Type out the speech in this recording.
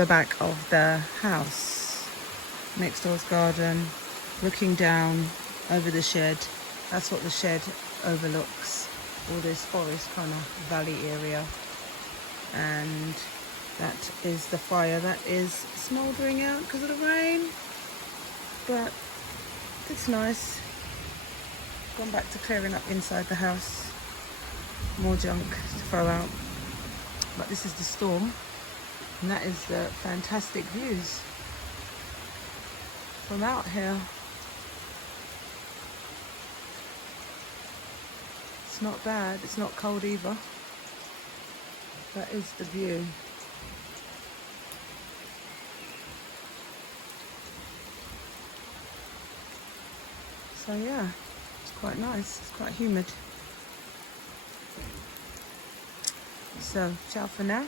The back of the house, next door's garden, looking down over the shed. That's what the shed overlooks, all this forest kind of valley area. And that is the fire that is smouldering out because of the rain, but it's nice. Gone back to clearing up inside the house, more junk to throw out. But this is the storm, and that is the fantastic views from out here. It's not bad, it's not cold either. That is the view. So yeah, it's quite nice, it's quite humid. So, ciao for now.